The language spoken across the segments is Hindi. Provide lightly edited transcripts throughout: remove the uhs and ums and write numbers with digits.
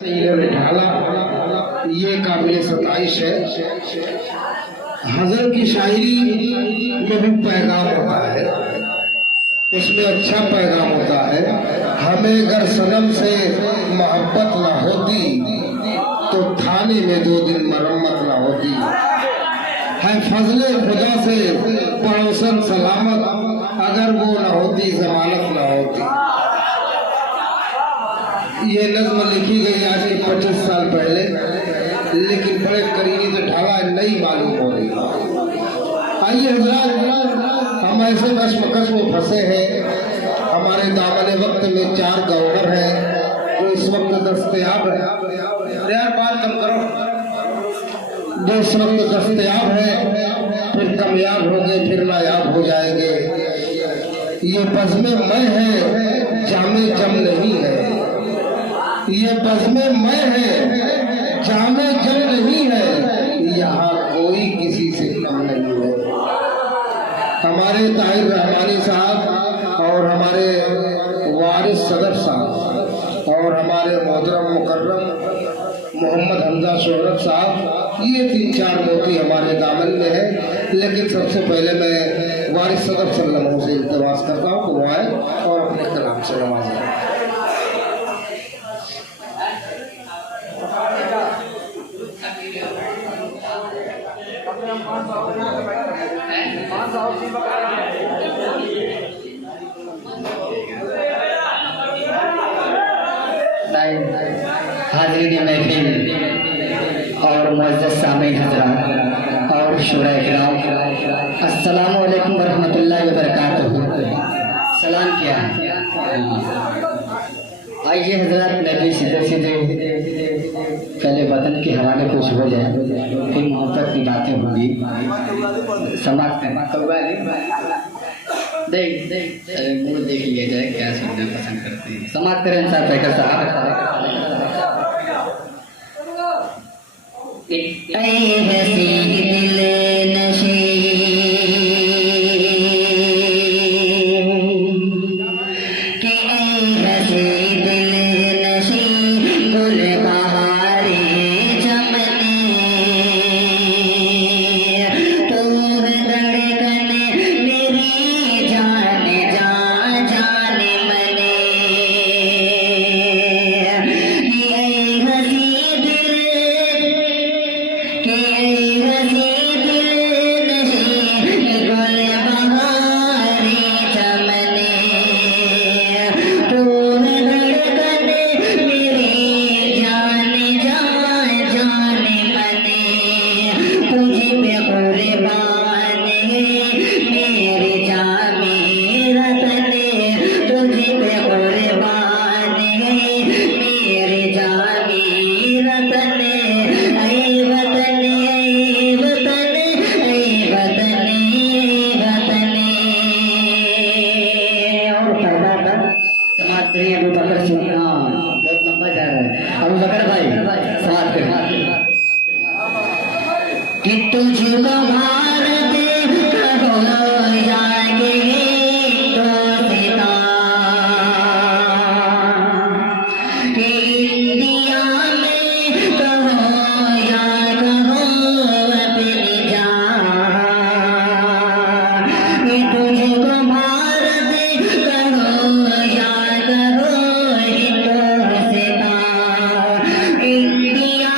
इन्होंने ढाला, ये काबिल सताइश है। हजरत की शायरी में भी पैगाम होता है, उसमें अच्छा पैगाम होता है। हमें अगर सनम से मोहब्बत न होती तो थाने में 2 दिन मरम्मत न होती। है फजले खुदा से पड़ोसन सलामत, अगर वो न होती जमानत न होती। ये नज्म लिखी गई आज से 25 साल पहले, लेकिन बड़े करीबी से ढाला नहीं मालूम हो रही। आइए हजरात, हम ऐसे कश्मकश में फंसे हैं। हमारे दामने वक्त में 4 गवर्नर हैं जो इस वक्त दस्तयाब है। यार बात कम करो, जो इस वक्त दस्तयाब है, फिर कामयाब होंगे, फिर नायाब हो जाएंगे। ये बज़्म मैं है, जामे जम नहीं है। ये बज़्म मैं है, जामे जम नहीं है। यहाँ कोई किसी से कम नहीं है। हमारे ताहिर रहमानी साहब और हमारे वारिस सदर साहब और हमारे मोहतरम मुकर्रम मोहम्मद हमजा शोहरत साहब, ये 3-4 मोती हमारे दामन में है। लेकिन सबसे पहले मैं वारिस सदर सल्लल्लाहु से इल्तिमास करता हूँ कि वो आए और अपने कलाम से नवाजें। हाज़रीन महफिल और मुअज़्ज़ज़ सामीन हज़रात और शुरा इकराम, अस्सलामु अलैकुम वरहमतुल्लाहि वबरकातुहू। सलाम किया। आइए हज़रात, नबी सीधे सीधे पहले वतन के हवाले कुछ हो जाए, फिर मोहब्बत की बातें होंगी। समाप्त देख मूड देख लिया जाए, क्या सुनना पसंद करते हैं। समाप्त करें साहब। इंडिया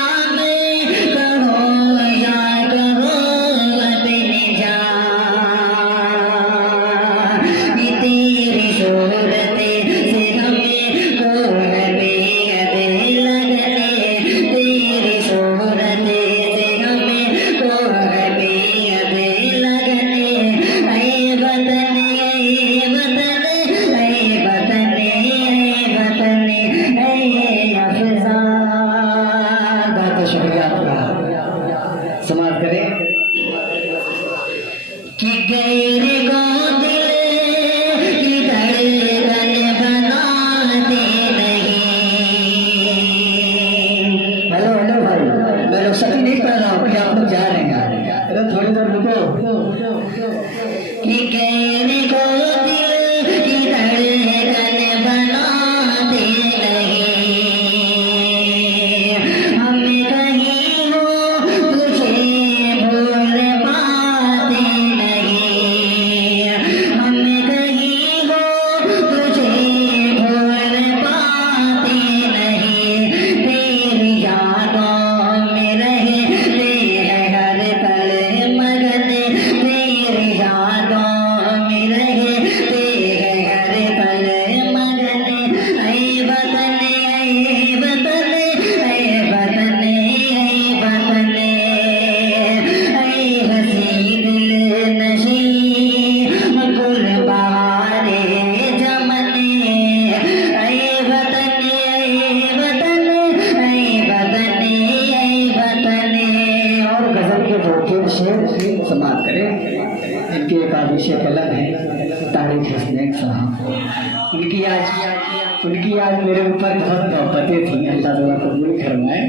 उनकी आज मेरे ऊपर बहुत मोहब्बतें थी। अल्लाह ताला कबूल फरमाए।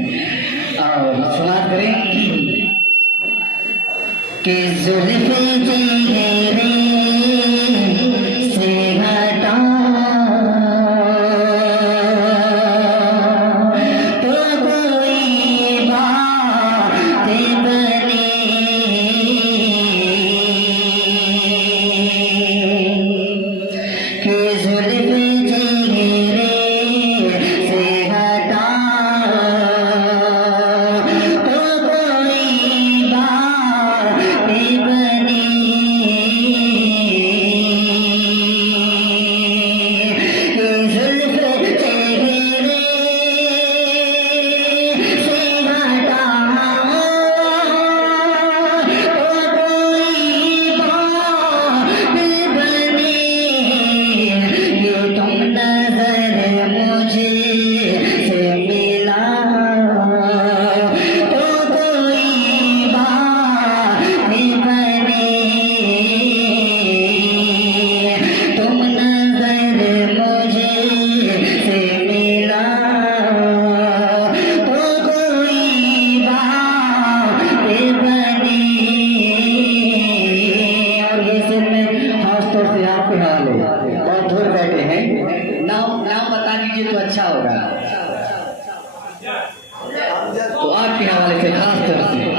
और समाप्त करें कि जुल्फ़े चेहरे से हटा तो कोई बात बनी कि जुल्फ़े चेहरे से हटा तो कोई बात बनी कि जुल्फ़े चेहरे से हटा तो कोई बात बनी ये तुम नजर मुझे से मिला तो कोई बात बनी तुम नजर मुझे से मिला तो कोई बात बनी। और ये सिर्फ में खास तौर से आपके हाल है बहुत दूर बैठे हैं। नाम बता दीजिए तो अच्छा होगा। तो आपके हवाले से खास तौर से